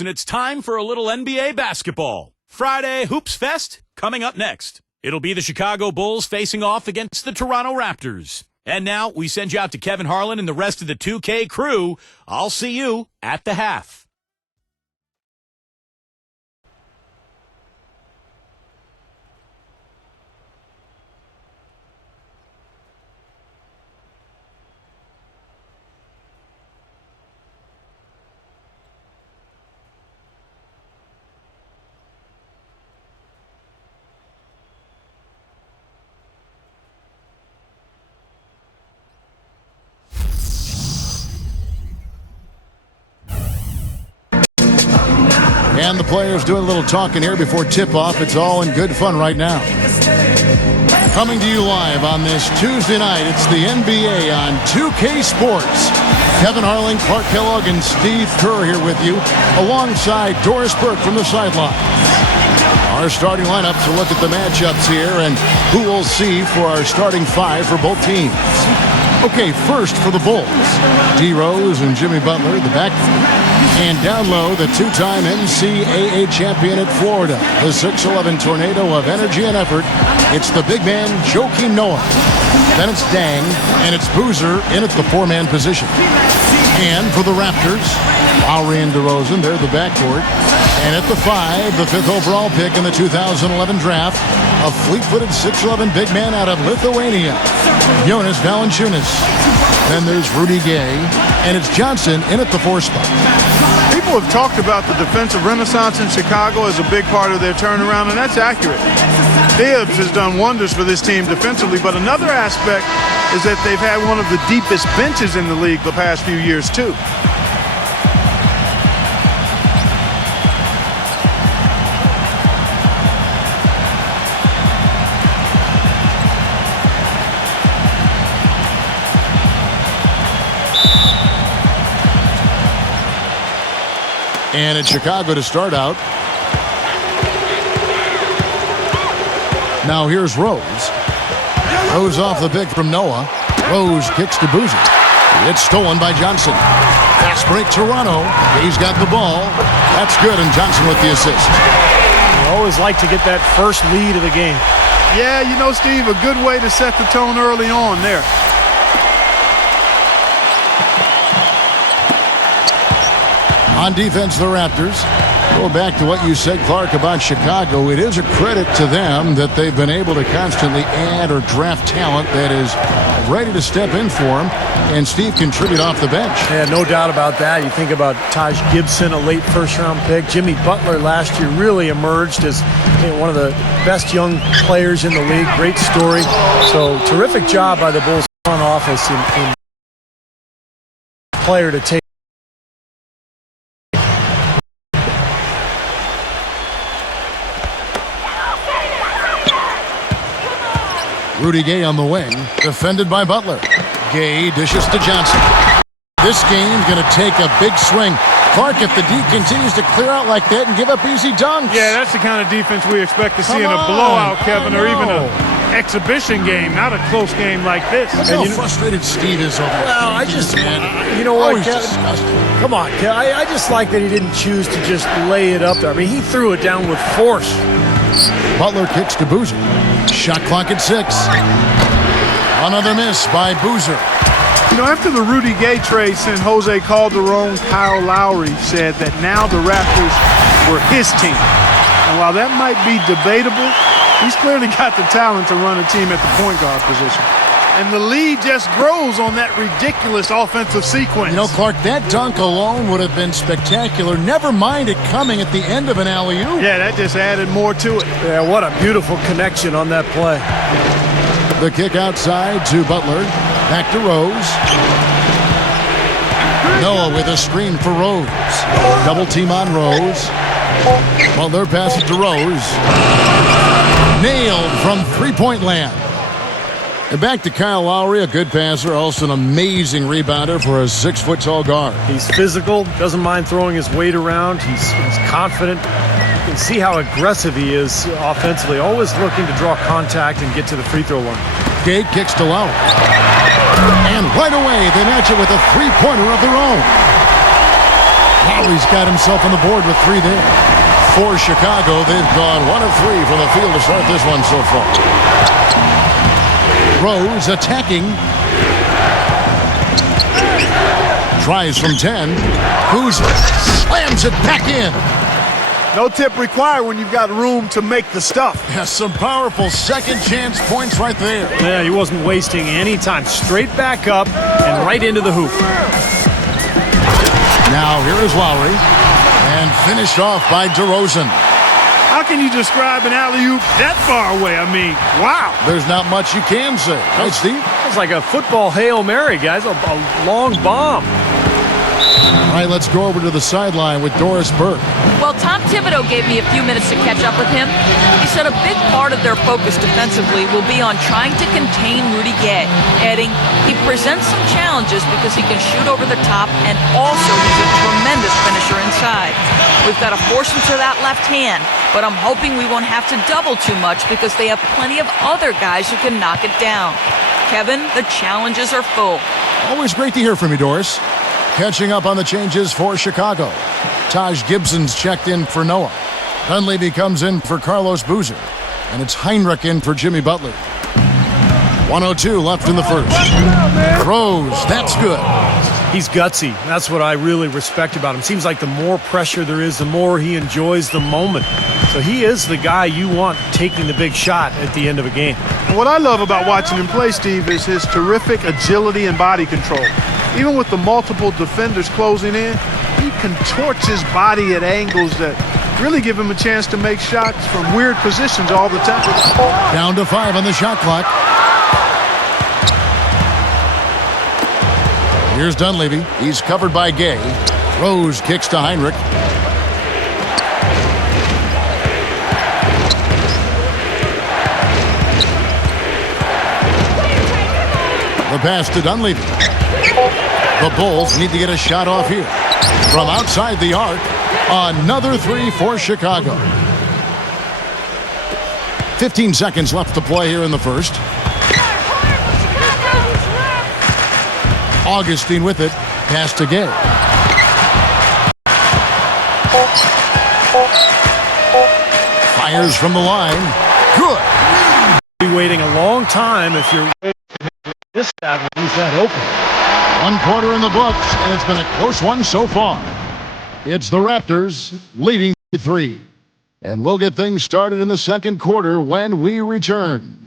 And it's time for a little NBA basketball. Friday Hoops Fest coming up next. It'll be the Chicago Bulls facing off against the Toronto Raptors. And now we send you out to Kevin Harlan and the rest of the 2K crew. I'll see you at the half. And the players doing a little talking here before tip-off. It's all in good fun right now. Coming to you live on this Tuesday night, it's the NBA on 2K Sports. Kevin Harlan, Clark Kellogg, and Steve Kerr here with you, alongside Doris Burke from the sideline. Our starting lineup to look at the matchups here and who we'll see for our starting five for both teams. Okay, first for the Bulls, D. Rose and Jimmy Butler, the backcourt. And down low, the two-time NCAA champion at Florida, the 6'11 tornado of energy and effort. It's the big man, Joakim Noah. Then it's Dang, and it's Boozer in at the four-man position. And for the Raptors, Lowry and DeRozan, they're the backcourt. And at the 5, the 5th overall pick in the 2011 draft, a fleet-footed 6'11 big man out of Lithuania, Jonas Valanciunas. Then there's Rudy Gay, and it's Johnson in at the 4 spot. People have talked about the defensive renaissance in Chicago as a big part of their turnaround, and that's accurate. Bibbs has done wonders for this team defensively, but another aspect is that they've had one of the deepest benches in the league the past few years, too. And it's Chicago to start out. Now here's Rose. Rose off the pick from Noah. Rose kicks to Boozer. It's stolen by Johnson. Fast break Toronto. He's got the ball. That's good, and Johnson with the assist. You always like to get that first lead of the game. Yeah, you know, Steve, a good way to set the tone early on there. On defense, the Raptors. Going back to what you said, Clark, about Chicago, it is a credit to them that they've been able to constantly add or draft talent that is ready to step in for them, and Steve contribute off the bench. Yeah, no doubt about that. You think about Taj Gibson, a late first-round pick. Jimmy Butler last year really emerged as one of the best young players in the league. Great story. So terrific job by the Bulls front office in player to take. Rudy Gay on the wing, defended by Butler. Gay dishes to Johnson. This game's going to take a big swing. Clark, if the D continues to clear out like that and give up easy dunks. Yeah, that's the kind of defense we expect to see in a blowout, Kevin, or even an exhibition game, not a close game like this. How frustrated Steve is over that. Well, I just, you know what, Kevin? Come on, Kevin. I just like that he didn't choose to just lay it up there. I mean, he threw it down with force. Butler kicks to Boozer. Shot clock at 6. Another miss by Boozer. You know, after the Rudy Gay trade sent Jose Calderon, Kyle Lowry said that now the Raptors were his team. And while that might be debatable, he's clearly got the talent to run a team at the point guard position. And the lead just grows on that ridiculous offensive sequence. You know, Clark, that dunk alone would have been spectacular. Never mind it coming at the end of an alley-oop. Yeah, that just added more to it. Yeah, what a beautiful connection on that play. The kick outside to Butler. Back to Rose. Noah with a screen for Rose. Double team on Rose. Butler passes to Rose. Nailed from three-point land. And back to Kyle Lowry, a good passer, also an amazing rebounder for a 6-foot-tall guard. He's physical, doesn't mind throwing his weight around. He's confident. You can see how aggressive he is offensively, always looking to draw contact and get to the free throw line. Gay kicks to Lowry. And right away, they match it with a three-pointer of their own. Lowry's got himself on the board with 3 there. For Chicago, they've gone 1 of 3 from the field to start this one so far. Rose attacking. Tries from 10. Kuzma slams it back in. No tip required when you've got room to make the stuff. Yes, some powerful second chance points right there. Yeah, he wasn't wasting any time. Straight back up and right into the hoop. Now here is Lowry. And finished off by DeRozan. How can you describe an alley-oop that far away? I mean, wow. There's not much you can say. Right, Steve? It's like a football Hail Mary, guys. A long bomb. All right, let's go over to the sideline with Doris Burke. Well, Tom Thibodeau gave me a few minutes to catch up with him. He said a big part of their focus defensively will be on trying to contain Rudy Gay, adding, he presents some challenges because he can shoot over the top and also he's a tremendous finisher inside. We've got to force him to that left hand, but I'm hoping we won't have to double too much because they have plenty of other guys who can knock it down. Kevin, the challenges are full. Always great to hear from you, Doris. Catching up on the changes for Chicago. Taj Gibson's checked in for Noah. Dunleavy comes in for Carlos Boozer. And it's Heinrich in for Jimmy Butler. 1:02 left in the first. Rose, that's good. He's gutsy. That's what I really respect about him. Seems like the more pressure there is, the more he enjoys the moment. So he is the guy you want taking the big shot at the end of a game. And what I love about watching him play, Steve, is his terrific agility and body control. Even with the multiple defenders closing in, he contorts his body at angles that really give him a chance to make shots from weird positions all the time. Down to 5 on the shot clock. Here's Dunleavy. He's covered by Gay. Rose kicks to Heinrich. The pass to Dunleavy. The Bulls need to get a shot off here. From outside the arc, another 3 for Chicago. 15 seconds left to play here in the first. Augustine with it. Pass to Gay. Fires from the line. Good. Be waiting a long time if you're this guy when he's that open. 1 quarter in the books, and it's been a close one so far. It's the Raptors leading 3. And we'll get things started in the second quarter when we return.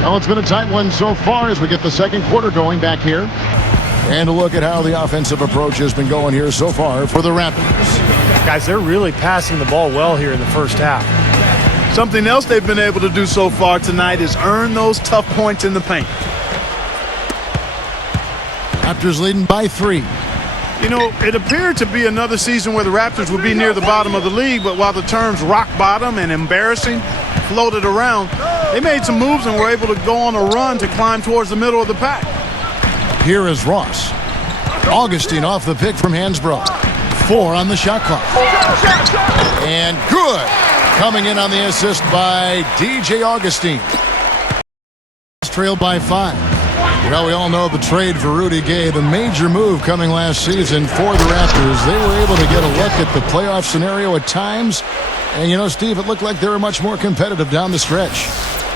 Well, it's been a tight one so far as we get the second quarter going back here. And a look at how the offensive approach has been going here so far for the Raptors. Guys, they're really passing the ball well here in the first half. Something else they've been able to do so far tonight is earn those tough points in the paint. Raptors leading by 3. You know, it appeared to be another season where the Raptors would be near the bottom of the league, but while the terms rock bottom and embarrassing floated around, they made some moves and were able to go on a run to climb towards the middle of the pack. Here is Ross. Augustine off the pick from Hansbrough. 4 on the shot clock. And good. Coming in on the assist by DJ Augustine. Trailed by 5. Well, we all know the trade for Rudy Gay, the major move coming last season for the Raptors. They were able to get a look at the playoff scenario at times. And, you know, Steve, it looked like they were much more competitive down the stretch.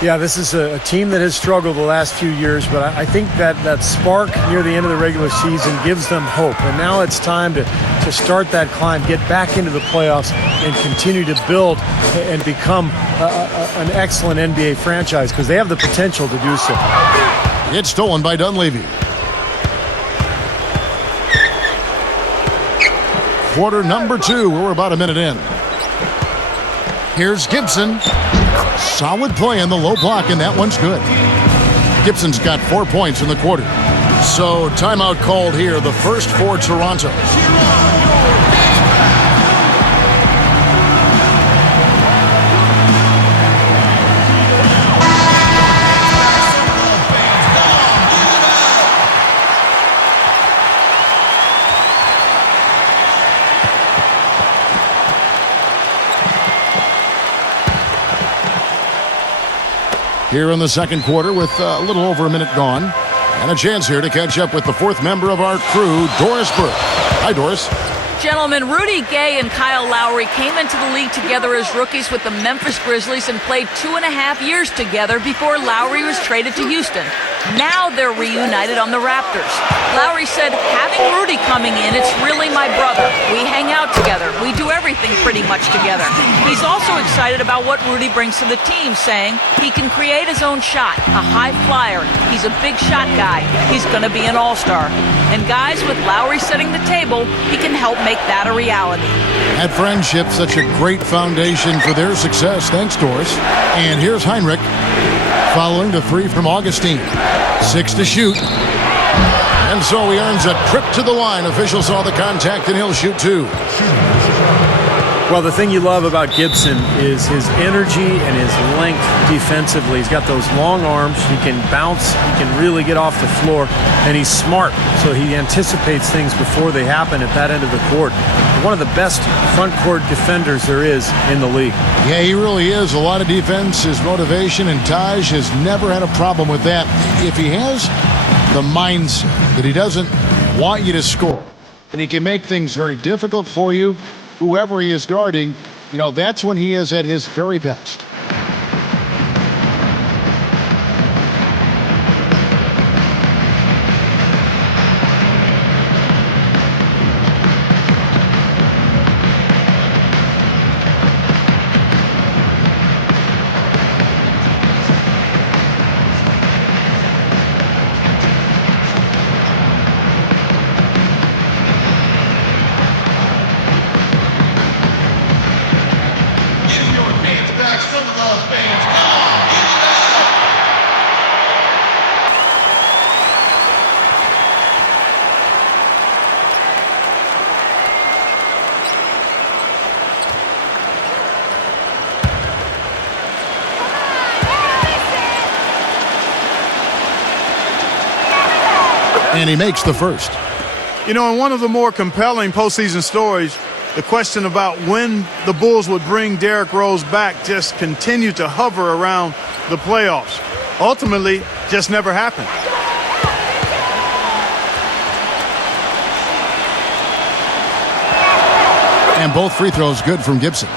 Yeah, this is a team that has struggled the last few years, but I think that spark near the end of the regular season gives them hope. And now it's time to start that climb, get back into the playoffs, and continue to build and become an excellent NBA franchise because they have the potential to do so. It's stolen by Dunleavy. Quarter number 2. We're about a minute in. Here's Gibson. Solid play in the low block, and that one's good. Gibson's got 4 points in the quarter. So timeout called here, the first for Toronto. here in the second quarter with a little over a minute gone. And a chance here to catch up with the fourth member of our crew, Doris Burke. Hi, Doris. Gentlemen, Rudy Gay and Kyle Lowry came into the league together as rookies with the Memphis Grizzlies and played 2.5 years together before Lowry was traded to Houston. Now they're reunited on the Raptors. Lowry said, having Rudy coming in, it's really my brother. We hang out together. We do everything pretty much together. He's also excited about what Rudy brings to the team, saying he can create his own shot, a high flyer. He's a big shot guy. He's going to be an all-star. And guys, with Lowry setting the table, he can help make that a reality. That friendship, such a great foundation for their success. Thanks, Doris. And here's Heinrich following the three from Augustine. 6 to shoot. And so he earns a trip to the line. Officials saw the contact, and he'll shoot 2. Well, the thing you love about Gibson is his energy and his length defensively. He's got those long arms. He can bounce. He can really get off the floor. And he's smart, so he anticipates things before they happen at that end of the court. One of the best front court defenders there is in the league. Yeah, he really is. A lot of defense, his motivation, and Taj has never had a problem with that. If he has the mindset that he doesn't want you to score, and he can make things very difficult for you, whoever he is guarding, that's when he is at his very best. And he makes the first. In one of the more compelling postseason stories, the question about when the Bulls would bring Derrick Rose back just continued to hover around the playoffs. Ultimately, just never happened. And both free throws good from Gibson.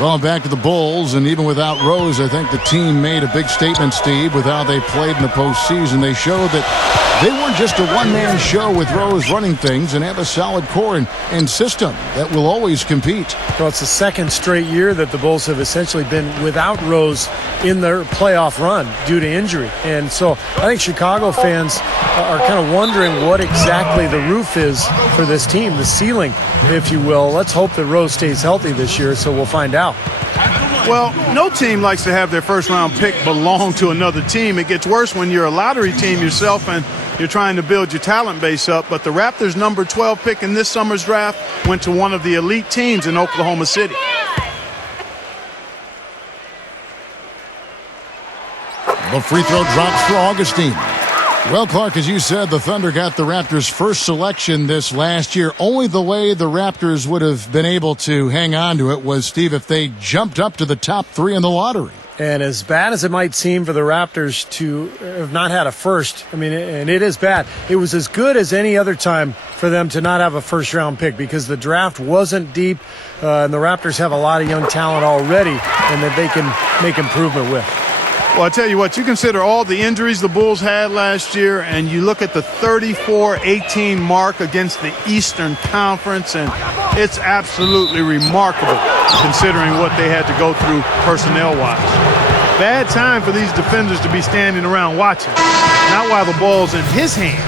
Well, back to the Bulls, and even without Rose, I think the team made a big statement, Steve, with how they played in the postseason. They showed that they weren't just a one-man show with Rose running things, and have a solid core and system that will always compete. Well, it's the second straight year that the Bulls have essentially been without Rose in their playoff run due to injury. And so I think Chicago fans are kind of wondering what exactly the roof is for this team, the ceiling, if you will. Let's hope that Rose stays healthy this year, so we'll find out. Well, no team likes to have their first-round pick belong to another team. It gets worse when you're a lottery team yourself and you're trying to build your talent base up. But the Raptors' number 12 pick in this summer's draft went to one of the elite teams in Oklahoma City. The free throw drops for Augustine. Well, Clark, as you said, the Thunder got the Raptors' first selection this last year. Only the way the Raptors would have been able to hang on to it was, Steve, if they jumped up to the top 3 in the lottery. And as bad as it might seem for the Raptors to have not had a first, and it is bad, it was as good as any other time for them to not have a first-round pick because the draft wasn't deep, and the Raptors have a lot of young talent already and that they can make improvement with. Well, I tell you what, you consider all the injuries the Bulls had last year, and you look at the 34-18 mark against the Eastern Conference, and it's absolutely remarkable considering what they had to go through personnel-wise. Bad time for these defenders to be standing around watching, not while the ball's in his hands.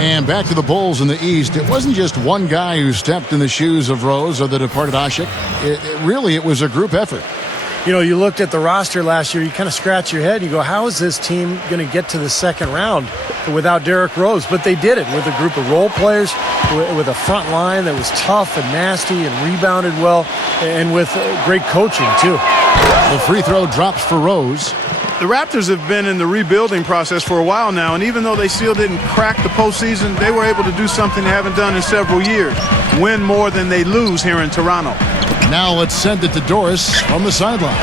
And back to the Bulls in the East. It wasn't just one guy who stepped in the shoes of Rose or the departed Ashik. It was a group effort. You looked at the roster last year, you kind of scratch your head, you go, how is this team going to get to the second round without Derrick Rose? But they did it with a group of role players, with a front line that was tough and nasty and rebounded well, and with great coaching, too. The free throw drops for Rose. The Raptors have been in the rebuilding process for a while now, and even though they still didn't crack the postseason, they were able to do something they haven't done in several years, win more than they lose here in Toronto. Now let's send it to Doris from the sideline.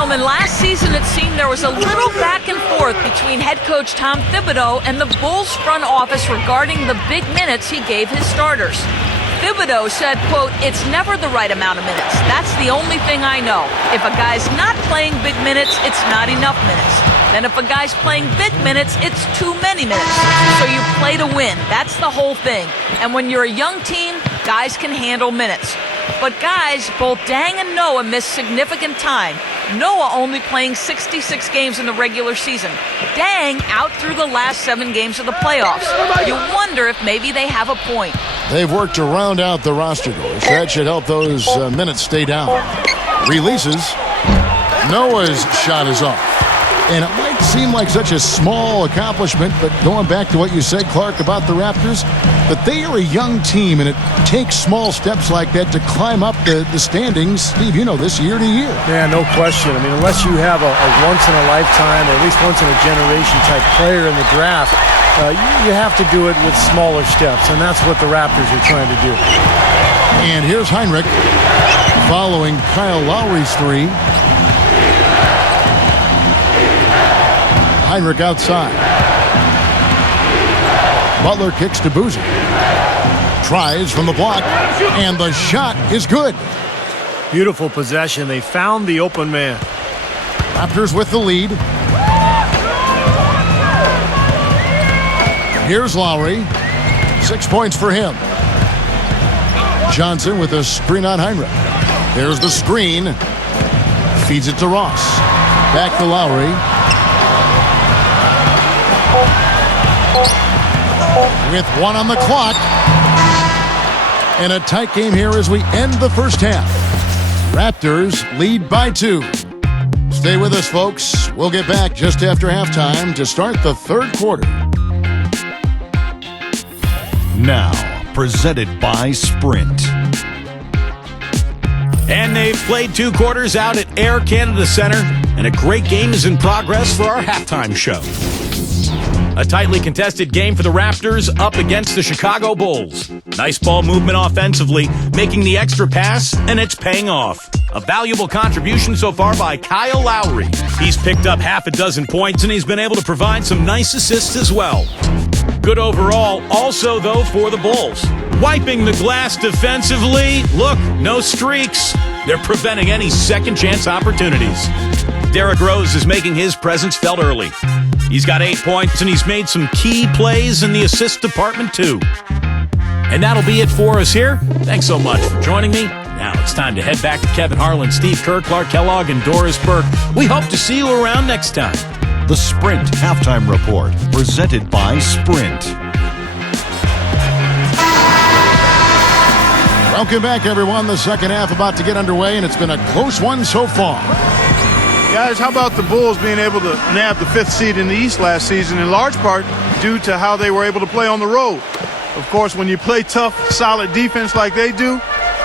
Gentlemen, last season it seemed there was a little back and forth between head coach Tom Thibodeau and the Bulls front office regarding the big minutes he gave his starters. Thibodeau said, quote, "It's never the right amount of minutes. That's the only thing I know. If a guy's not playing big minutes, it's not enough minutes. Then if a guy's playing big minutes, it's too many minutes. So you play to win. That's the whole thing. And when you're a young team, guys can handle minutes." But guys, both Dang and Noah missed significant time. Noah only playing 66 games in the regular season. Dang out through the last 7 games of the playoffs. You wonder if maybe they have a point. They've worked to round out the roster doors. That should help those minutes stay down. Releases. Noah's shot is off. And it might seem like such a small accomplishment, but going back to what you said, Clark, about the Raptors, but they are a young team, and it takes small steps like that to climb up the standings. Steve, you know this, year to year. Yeah, no question. I mean, unless you have a once-in-a-lifetime or at least once-in-a-generation type player in the draft, you have to do it with smaller steps, and that's what the Raptors are trying to do. And here's Heinrich following Kyle Lowry's three. Heinrich outside. Butler kicks to Boozer. Tries from the block, and the shot is good. Beautiful possession. They found the open man. Raptors with the lead. Here's Lowry. 6 points for him. Johnson with a screen on Heinrich. There's the screen. Feeds it to Ross. Back to Lowry. With 1 on the clock. And a tight game here as we end the first half. Raptors lead by 2. Stay with us, folks. We'll get back just after halftime to start the third quarter. Now, presented by Sprint. And they've played 2 quarters out at Air Canada Centre, and a great game is in progress for our halftime show. A tightly contested game for the Raptors up against the Chicago Bulls. Nice ball movement offensively, making the extra pass, and it's paying off. A valuable contribution so far by Kyle Lowry. He's picked up half a dozen points, and he's been able to provide some nice assists as well. Good overall, also, though, for the Bulls. Wiping the glass defensively. Look, no streaks. They're preventing any second-chance opportunities. Derrick Rose is making his presence felt early. He's got 8 points, and he's made some key plays in the assist department, too. And that'll be it for us here. Thanks so much for joining me. Now it's time to head back to Kevin Harlan, Steve Kerr, Clark Kellogg, and Doris Burke. We hope to see you around next time. The Sprint Halftime Report, presented by Sprint. Welcome back, everyone. The second half about to get underway, and it's been a close one so far. Guys, how about the Bulls being able to nab the 5th seed in the East last season, in large part due to how they were able to play on the road. Of course, when you play tough, solid defense like they do,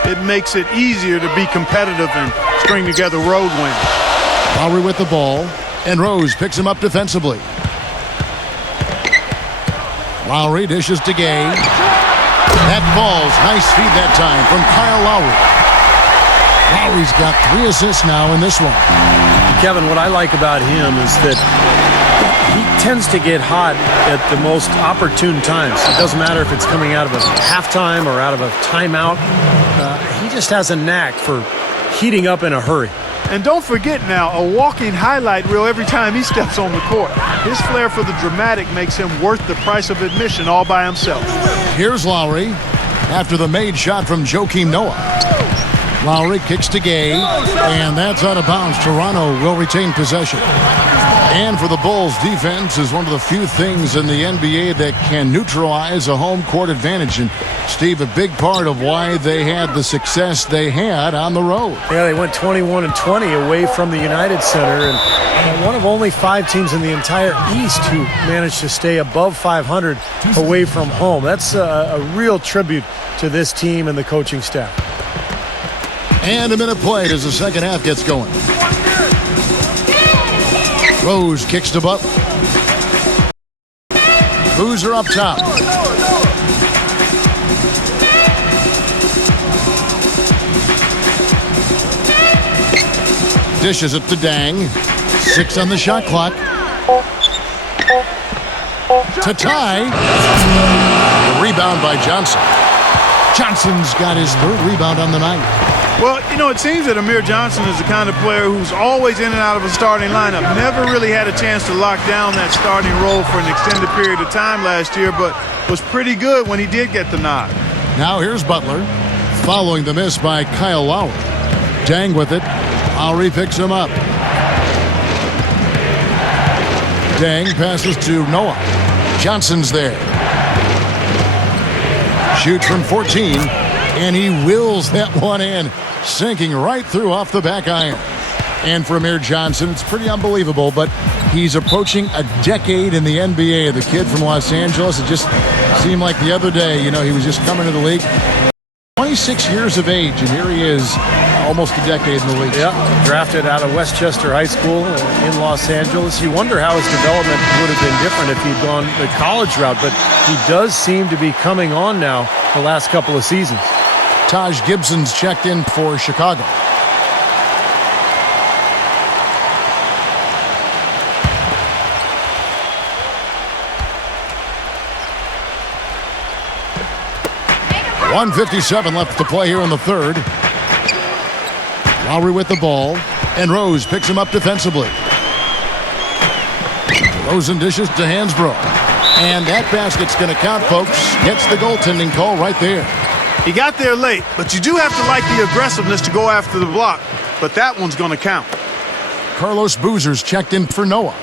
it makes it easier to be competitive and string together road wins. Lowry with the ball, and Rose picks him up defensively. Lowry dishes to Gay. That falls. Nice feed that time from Kyle Lowry. Lowry's got 3 assists now in this one. Kevin, what I like about him is that he tends to get hot at the most opportune times. It doesn't matter if it's coming out of a halftime or out of a timeout. He just has a knack for heating up in a hurry. And don't forget now, a walking highlight reel every time he steps on the court. His flair for the dramatic makes him worth the price of admission all by himself. Here's Lowry after the made shot from Joakim Noah. Lowry kicks to Gay, and that's out of bounds. Toronto will retain possession. And for the Bulls, defense is one of the few things in the NBA that can neutralize a home court advantage. And, Steve, a big part of why they had the success they had on the road. Yeah, they went 21-20 away from the United Center, and one of only 5 teams in the entire East who managed to stay above 500 away from home. That's a real tribute to this team and the coaching staff. And a minute played as the second half gets going. Rose kicks to Butler. Boozer up top. Dishes it to Dang. 6 on the shot clock. To tie. The rebound by Johnson. Johnson's got his 3rd rebound on the night. Well, you know, it seems that Amir Johnson is the kind of player who's always in and out of a starting lineup. Never really had a chance to lock down that starting role for an extended period of time last year, but was pretty good when he did get the nod. Now here's Butler, following the miss by Kyle Lowry. Dang with it. Lowry picks him up. Dang passes to Noah. Johnson's there. Shoots from 14, and he wills that one in, sinking right through off the back iron. And for Amir Johnson, it's pretty unbelievable, but he's approaching a decade in the NBA. The kid from Los Angeles, it just seemed like the other day, you know, he was just coming to the league. 26 years of age, and here he is, almost a decade in the league. Yeah, drafted out of Westchester High School in Los Angeles. You wonder how his development would have been different if he'd gone the college route, but he does seem to be coming on now the last couple of seasons. Taj Gibson's checked in for Chicago. .157 left to play here in the 3rd. Lowry with the ball, and Rose picks him up defensively. Rose and dishes to Hansbrough. And that basket's going to count, folks. Gets the goaltending call right there. He got there late, but you do have to like the aggressiveness to go after the block. But that one's going to count. Carlos Boozer's checked in for Noah.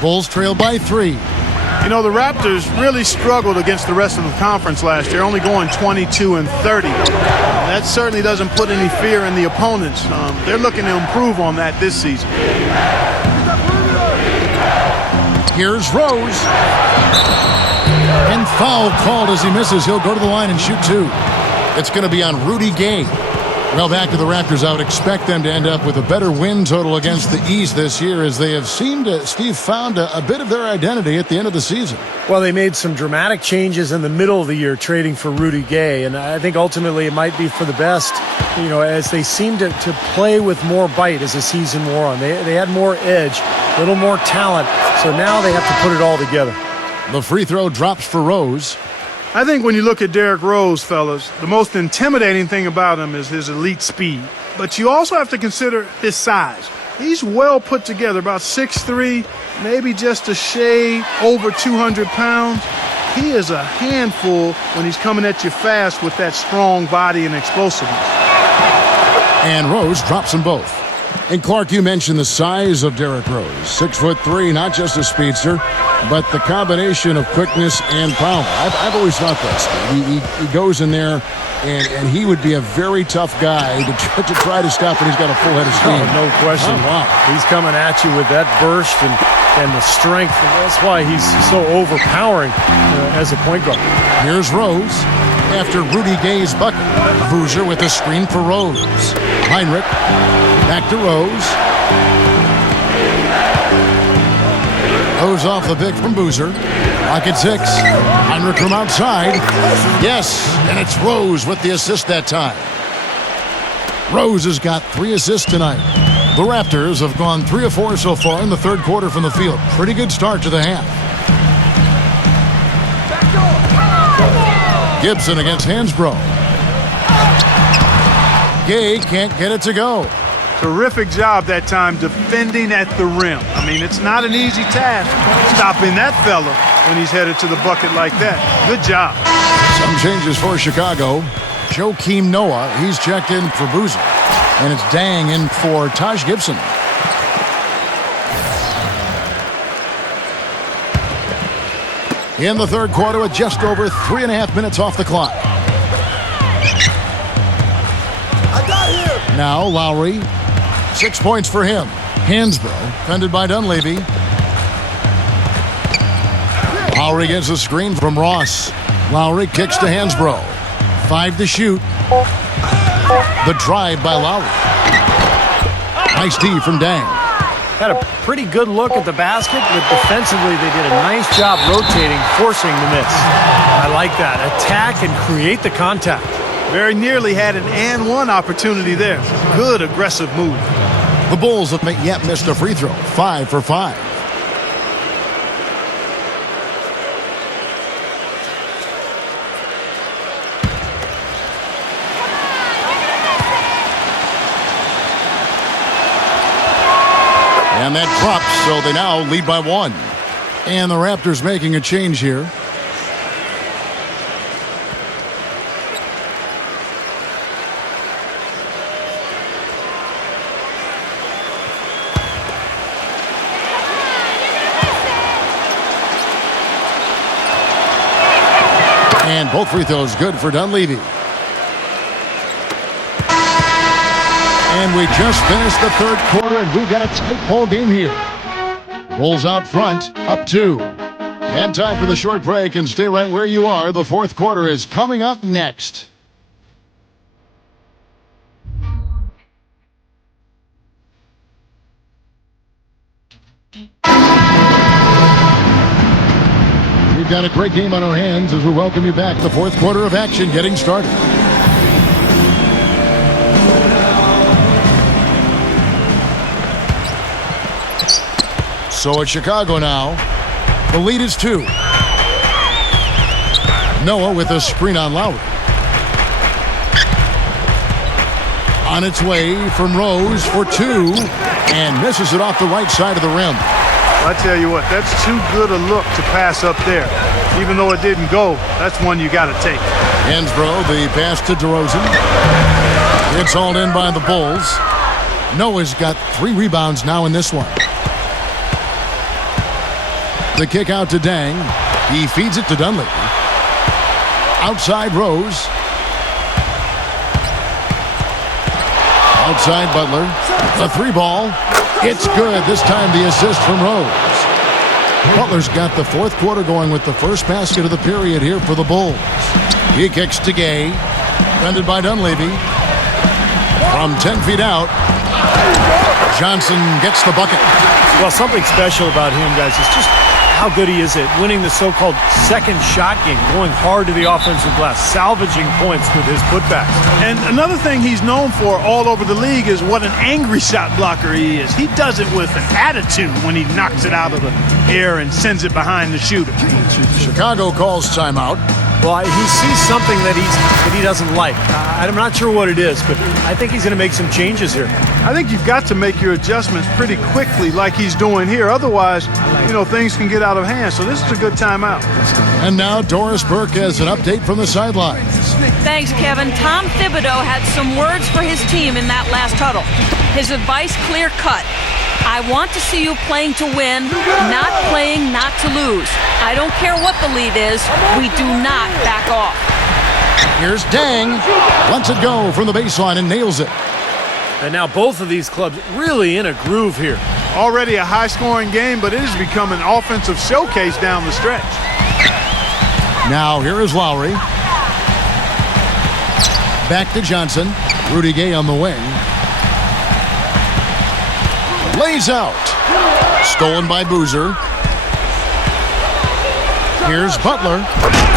Bulls trail by 3. You know, the Raptors really struggled against the rest of the conference last year, only going 22-30. That certainly doesn't put any fear in the opponents. They're looking to improve on that this season. Here's Rose. And foul called as he misses. He'll go to the line and shoot 2. It's going to be on Rudy Gay. Well, back to the Raptors, I would expect them to end up with a better win total against the East this year, as they have seemed to, Steve, found a bit of their identity at the end of the season. Well, they made some dramatic changes in the middle of the year trading for Rudy Gay, and I think ultimately it might be for the best, you know, as they seem to play with more bite as the season wore on. They had more edge, a little more talent, so now they have to put it all together. The free throw drops for Rose. I think when you look at Derrick Rose, fellas, the most intimidating thing about him is his elite speed. But you also have to consider his size. He's well put together, about 6'3", maybe just a shade over 200 pounds. He is a handful when he's coming at you fast with that strong body and explosiveness. And Rose drops them both. And Clark, you mentioned the size of Derrick Rose. 6'3", not just a speedster, but the combination of quickness and power. I've always thought this. He goes in there, and he would be a very tough guy to try to stop when he's got a full head of steam. Oh, no question. Oh, wow. He's coming at you with that burst and the strength. And that's why he's so overpowering as a point guard. Here's Rose after Rudy Gay's bucket. Boozer with a screen for Rose. Heinrich back to Rose. Rose off the pick from Boozer. Lock at 6. Heinrich from outside. Yes, and it's Rose with the assist that time. Rose has got 3 assists tonight. The Raptors have gone 3 of 4 so far in the 3rd quarter from the field. Pretty good start to the half. Gibson against Hansbrough. Gay can't get it to go. Terrific job that time defending at the rim. I mean, it's not an easy task stopping that fella when he's headed to the bucket like that. Good job. Some changes for Chicago. Joakim Noah, he's checked in for Boozer. And it's Dang in for Taj Gibson. In the 3rd quarter with just over 3.5 minutes off the clock. Now Lowry. 6 points for him. Hansbrough, defended by Dunleavy. Lowry gets a screen from Ross. Lowry kicks to Hansbrough. 5 to shoot. The drive by Lowry. Nice D from Dang. Had a pretty good look at the basket, but defensively they did a nice job rotating, forcing the miss. I like that. Attack and create the contact. Very nearly had an and one opportunity there. Good aggressive move. The Bulls have yet missed a free throw. 5 for 5. And that drops, so they now lead by 1. And the Raptors making a change here. And both free throws good for Dunleavy. And we just finished the third quarter, and we've got a tight ball game here. Bulls out front, up 2. And time for the short break, and stay right where you are. The fourth quarter is coming up next. We've got a great game on our hands as we welcome you back. The fourth quarter of action getting started. So it's Chicago now. The lead is 2. Noah with a screen on Lowry. On its way from Rose for 2. And misses it off the right side of the rim. I tell you what, that's too good a look to pass up there. Even though it didn't go, that's one you got to take. Hansbrough, the pass to DeRozan. It's hauled in by the Bulls. Noah's got 3 rebounds now in this one. The kick out to Dang. He feeds it to Dunleavy. Outside Rose. Outside Butler. The 3-ball. It's good. This time the assist from Rose. Butler's got the fourth quarter going with the first basket of the period here for the Bulls. He kicks to Gay. Defended by Dunleavy. From 10 feet out. Johnson gets the bucket. Well, something special about him, guys, is just how good he is at winning the so-called second shot game, going hard to the offensive glass, salvaging points with his putbacks. And another thing he's known for all over the league is what an angry shot blocker he is. He does it with an attitude when he knocks it out of the air and sends it behind the shooter. Chicago calls timeout. Well, he sees something that he doesn't like. I'm not sure what it is, but I think he's going to make some changes here. I think you've got to make your adjustments pretty quickly like he's doing here. Otherwise, things can get out of hand. So this is a good timeout. And now Doris Burke has an update from the sidelines. Thanks, Kevin. Tom Thibodeau had some words for his team in that last huddle. His advice clear-cut. I want to see you playing to win, not playing not to lose. I don't care what the lead is. We do not back off. Here's Dang. Lets it go from the baseline and nails it. And now both of these clubs really in a groove here. Already a high-scoring game, but it has become an offensive showcase down the stretch. Now here is Lowry. Back to Johnson. Rudy Gay on the wing. Lays out. Stolen by Boozer. Here's Butler.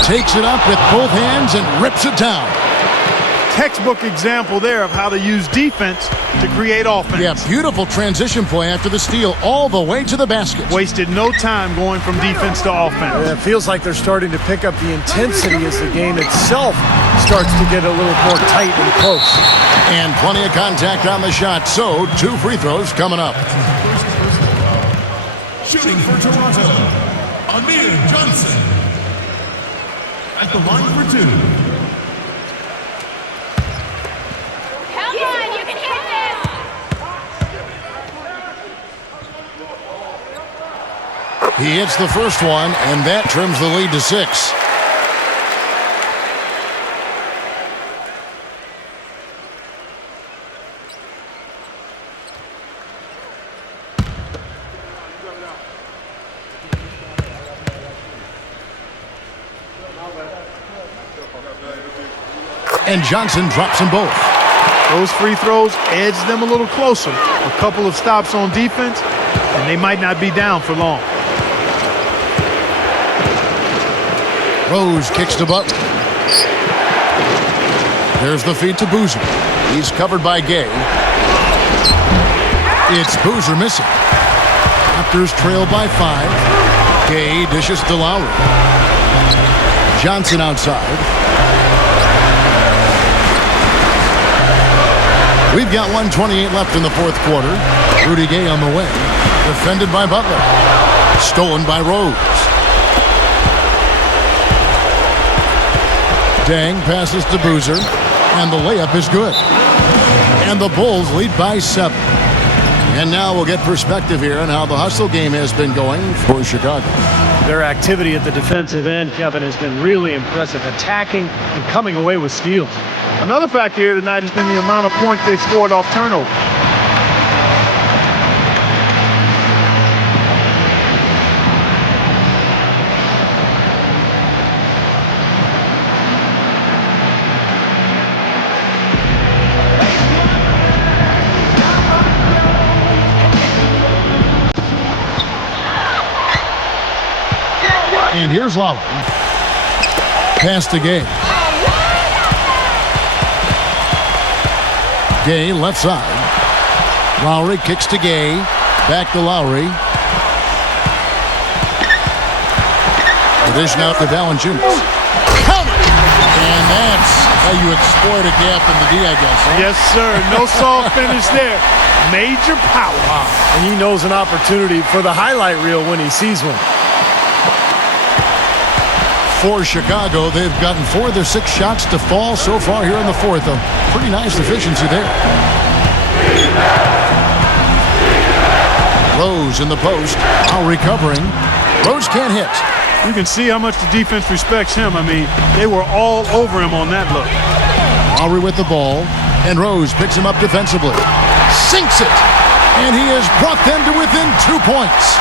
Takes it up with both hands and rips it down. Textbook example there of how to use defense to create offense. Yeah, beautiful transition play after the steal all the way to the basket. Wasted no time going from defense to offense. Yeah, it feels like they're starting to pick up the intensity as the game itself starts to get a little more tight and close. And plenty of contact on the shot, so 2 free throws coming up. Shooting for Toronto, Amir Johnson. At the line for 2. Come on, you can hit this! He hits the first one, and that trims the lead to 6. And Johnson drops them both. Those free throws edge them a little closer. A couple of stops on defense, and they might not be down for long. Rose kicks to Butler. There's the feed to Boozer. He's covered by Gay. It's Boozer missing. Raptors trail by 5. Gay dishes to Lowry. Johnson outside. We've got 1:28 left in the fourth quarter. Rudy Gay on the way. Defended by Butler. Stolen by Rose. Dang passes to Boozer. And the layup is good. And the Bulls lead by 7. And now we'll get perspective here on how the hustle game has been going for Chicago. Their activity at the defensive end, Kevin, has been really impressive. Attacking and coming away with steals. Another factor here tonight has been the amount of points they scored off turnover. And here's Lowry. Pass to Gay. Gay left side. Lowry kicks to Gay. Back to Lowry. Dish out to Valanciunas. Count it! And that's how you exploit a gap in the D, I guess. Huh? Yes, sir. No soft finish there. Major power. Wow. And he knows an opportunity for the highlight reel when he sees one. For Chicago, they've gotten 4 of their 6 shots to fall so far here in the fourth. A pretty nice efficiency there. Rose in the post. Now recovering. Rose can't hit. You can see how much the defense respects him. I mean, they were all over him on that look. Lowry with the ball. And Rose picks him up defensively. Sinks it. And he has brought them to within 2 points.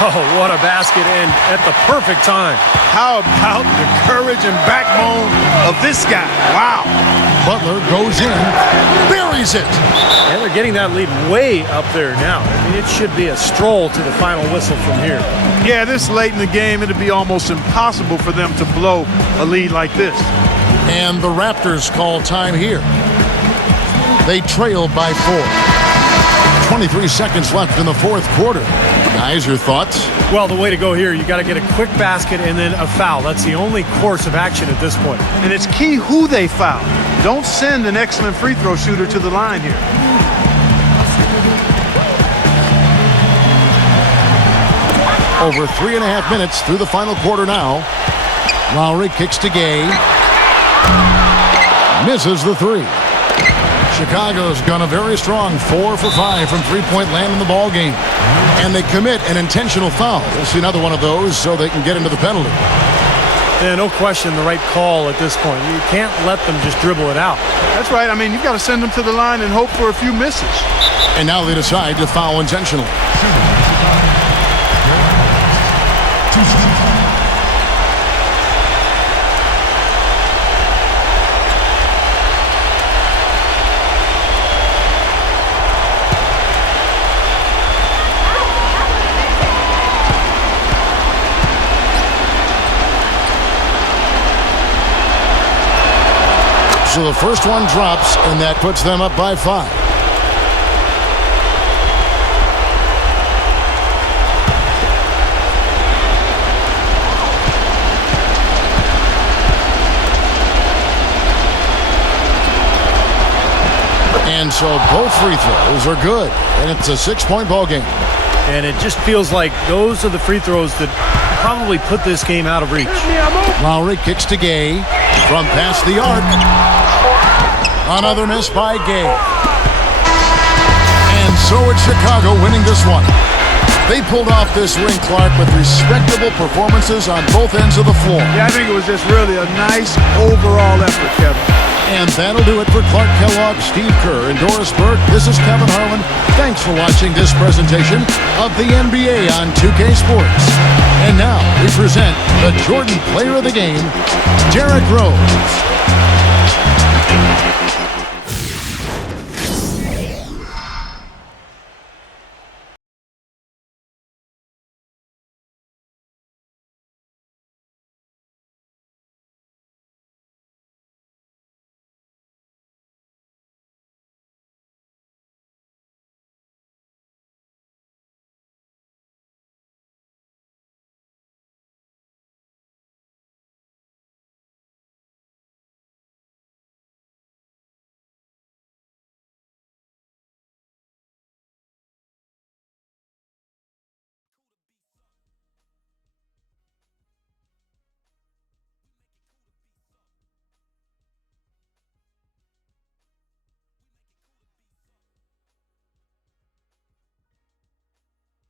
Oh, what a basket, and at the perfect time. How about the courage and backbone of this guy? Wow. Butler goes in, buries it. And they're getting that lead way up there now. I mean, it should be a stroll to the final whistle from here. Yeah, this late in the game, it'd be almost impossible for them to blow a lead like this. And the Raptors call time here. They trail by 4. 23 seconds left in the fourth quarter. Guys, your thoughts? Well, the way to go here, you got to get a quick basket and then a foul. That's the only course of action at this point. And it's key who they foul. Don't send an excellent free throw shooter to the line here. Over 3.5 minutes through the final quarter now. Lowry kicks to Gay. Misses the 3. Chicago's gone a very strong 4 for 5 from three-point land in the ball game. And they commit an intentional foul. We'll see another one of those so they can get into the penalty. Yeah, no question the right call at this point. You can't let them just dribble it out. That's right. I mean, you've got to send them to the line and hope for a few misses. And now they decide to foul intentionally. So the first one drops, and that puts them up by 5. And so both free throws are good, and it's a 6-point ball game. And it just feels like those are the free throws that probably put this game out of reach. Lowry kicks to Gay from past the arc. Another miss by Gay. And so it's Chicago winning this one. They pulled off this win, Clark, with respectable performances on both ends of the floor. Yeah, I think it was just really a nice overall effort, Kevin. And that'll do it for Clark Kellogg, Steve Kerr, and Doris Burke. This is Kevin Harlan. Thanks for watching this presentation of the NBA on 2K Sports. And now we present the Jordan Player of the Game, Derrick Rose.